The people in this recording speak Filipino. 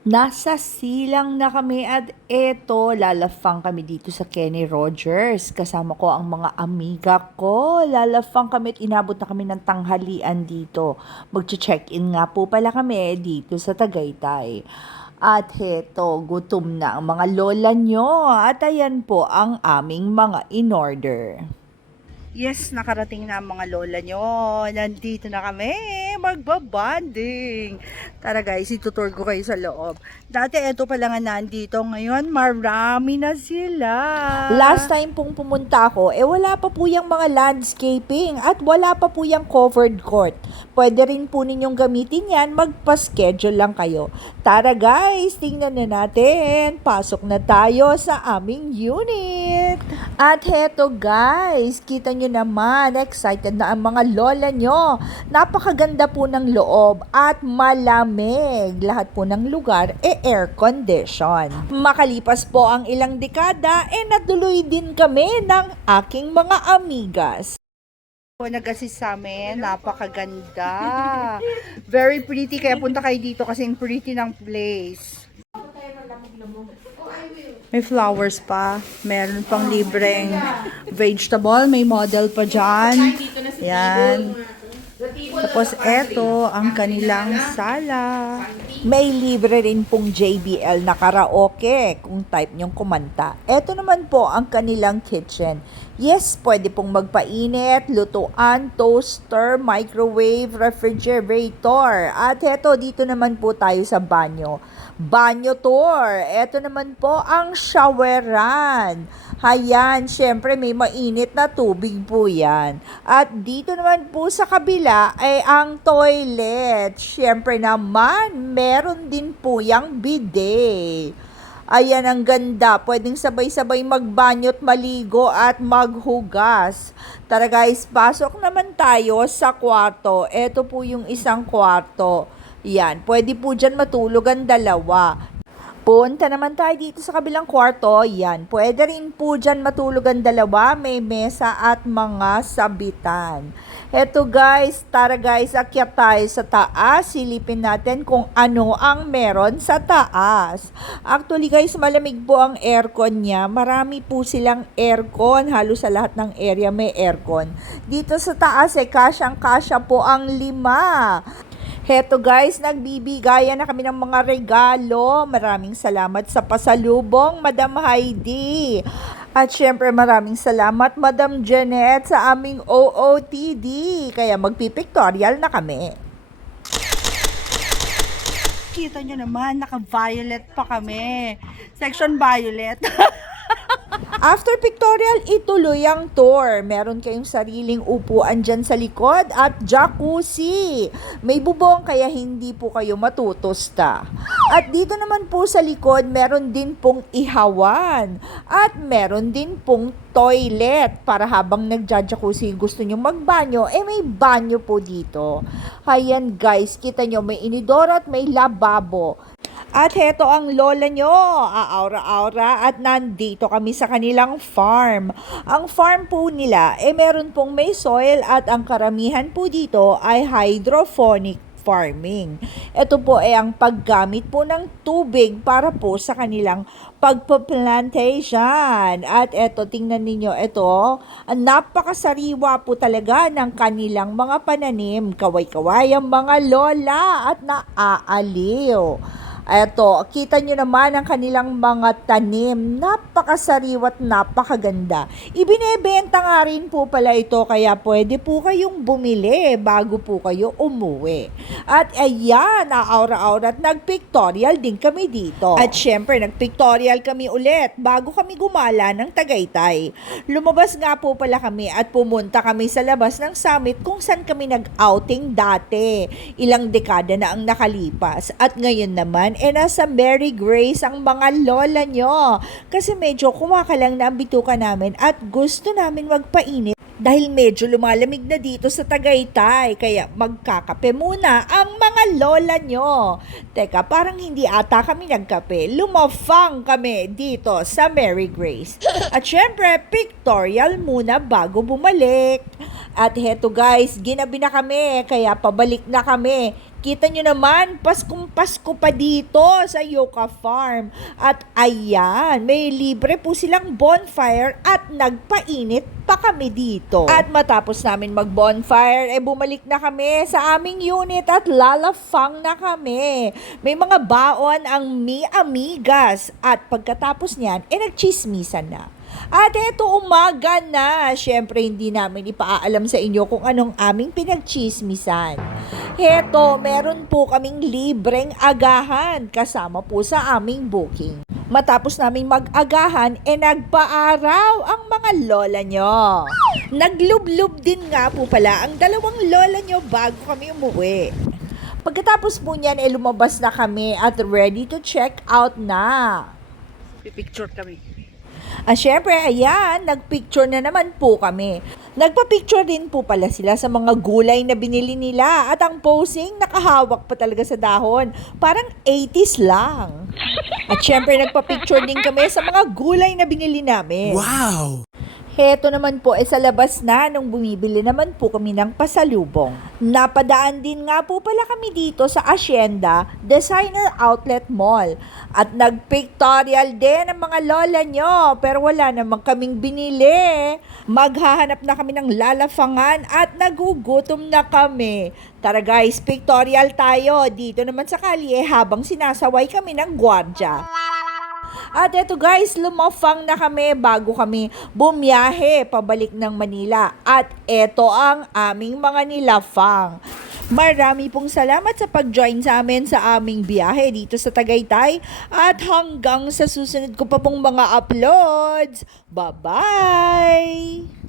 Nasa silang na kami at eto, lalafang kami dito sa Kenny Rogers. Kasama ko ang mga amiga ko. Lalafang kami at inabot na kami ng tanghalian dito. Magche-check-in nga po pala kami dito sa Tagaytay. At heto, gutom na ang mga lola nyo. At ayan po ang aming mga in-order. Yes, nakarating na ang mga lola nyo. Nandito na kami. Magbabanding. Tara guys, itutur ko kayo sa loob. Dati eto pa lang nandito. Ngayon, marami na sila. Last time pong pumunta ako, wala pa po yung mga landscaping at wala pa po yung covered court. Pwede rin po ninyong gamitin yan. Magpa-schedule lang kayo. Tara guys, tingnan na natin. Pasok na tayo sa aming unit. At heto guys, kita nyo naman, excited na ang mga lola nyo. Napakaganda po ng loob at malamig. Lahat po ng lugar air condition. Makalipas po ang ilang dekada, natuloy din kami ng aking mga amigas. Nag-assist sa amin, napakaganda. Very pretty, kaya punta kayo dito kasi pretty ng place. May flowers pa. Meron pang libreng vegetable. May model pa dyan. Yan. Tapos eto ang kanilang sala. May libre rin pong JBL na karaoke kung type nyong kumanta. Eto naman po ang kanilang kitchen. Yes, pwede pong magpainit, lutuan, toaster, microwave, refrigerator. At eto, dito naman po tayo sa banyo. Banyo tour. Eto naman po ang showeran. Hayan, syempre may mainit na tubig po yan. At dito naman po sa kabila ay ang toilet. Syempre naman, meron din po yung bidet. Ayan, ang ganda. Pwedeng sabay-sabay magbanyo at maligo at maghugas. Tara guys, pasok naman tayo sa kwarto. Ito po yung isang kwarto. Yan, pwede po dyan matulog ang dalawa. Punta naman tayo dito sa kabilang kwarto. Yan, pwede rin po dyan matulog ang dalawa. May mesa at mga sabitan. Eto guys, tara guys, akyat tayo sa taas. Silipin natin kung ano ang meron sa taas. Actually guys, malamig po ang aircon niya. Marami po silang aircon. Halos sa lahat ng area may aircon. Dito sa taas kasyang-kasya po ang 5. Heto guys, nagbibigayan na kami ng mga regalo. Maraming salamat sa pasalubong, Madam Heidi. At syempre maraming salamat, Madam Janet, sa aming OOTD. Kaya magpipictorial na kami. Kita nyo naman, naka-violet pa kami. Section violet. After pictorial, ituloy ang tour. Meron kayong sariling upuan dyan sa likod at jacuzzi. May bubong kaya hindi po kayo matutusta. At dito naman po sa likod, meron din pong ihawan. At meron din pong toilet para habang nagja-jacuzzi gusto nyo magbanyo, may banyo po dito. Ayan guys, kita nyo may inidor at may lababo. At heto ang lola nyo, aura-aura at nandito kami sa kanilang farm. Ang farm po nila, meron pong may soil at ang karamihan po dito ay hydroponic farming. Ito po ay ang paggamit po ng tubig para po sa kanilang pagpa-plantation. At eto, tingnan ninyo, ito, ang napakasariwa po talaga ng kanilang mga pananim. Kaway-kaway ang mga lola at naaaliw. Eto, kita nyo naman ang kanilang mga tanim. Napakasariwa at napakaganda. Ibinebenta nga rin po pala ito kaya pwede po kayong bumili bago po kayo umuwi. At ayan, aura-aura at nagpictorial din kami dito. At syempre, nagpictorial kami ulit bago kami gumala ng Tagaytay. Lumabas nga po pala kami at pumunta kami sa labas ng summit kung saan kami nag-outing dati. Ilang dekada na ang nakalipas. At ngayon naman, nasa Mary Grace ang mga lola nyo. Kasi medyo kumakalang na ang bituka namin at gusto namin magpainit dahil medyo lumalamig na dito sa Tagaytay. Kaya magkakape muna ang mga lola nyo. Teka, parang hindi ata kami nagkape. Lumafang kami dito sa Mary Grace. At syempre, pictorial muna bago bumalik. At heto guys, ginabi na kami, kaya pabalik na kami. Kita nyo naman, Paskong Pasko pa dito sa Yucca Farm. At ayan, may libre po silang bonfire at nagpainit pa kami dito. At matapos namin mag-bonfire, bumalik na kami sa aming unit at lalafang na kami. May mga baon ang mi amigas at pagkatapos niyan, nagchismisan na. At eto, umaga na. Siyempre, hindi namin ipaalam sa inyo kung anong aming pinagchismisan. Heto, meron po kaming libreng agahan kasama po sa aming booking. Matapos naming mag-agahan, nagpaaraw ang mga lola nyo. Naglublob din nga po pala ang dalawang lola nyo bago kami umuwi. Pagkatapos po niyan, lumabas na kami at ready to check out na. Pipicture kami. Syempre, ayan, nagpicture na naman po kami. Nagpa-picture din po pala sila sa mga gulay na binili nila at ang posing nakahawak pa talaga sa dahon. Parang 80s lang. At syempre, nagpa-picture din kami sa mga gulay na binili namin. Wow! Heto naman po, sa labas na nung bumibili naman po kami ng pasalubong. Napadaan din nga po pala kami dito sa Hacienda Designer Outlet Mall. At nagpictorial din ang mga lola nyo, pero wala namang kaming binili. Maghahanap na kami ng lalafangan at nagugutom na kami. Tara guys, pictorial tayo dito naman sa kalye habang sinasaway kami ng gwardya. At eto guys, lumafang na kami bago kami bumiyahe pabalik ng Manila. At eto ang aming mga nilafang. Marami pong salamat sa pag-join sa amin sa aming biyahe dito sa Tagaytay. At hanggang sa susunod ko pa pong mga uploads. Bye-bye!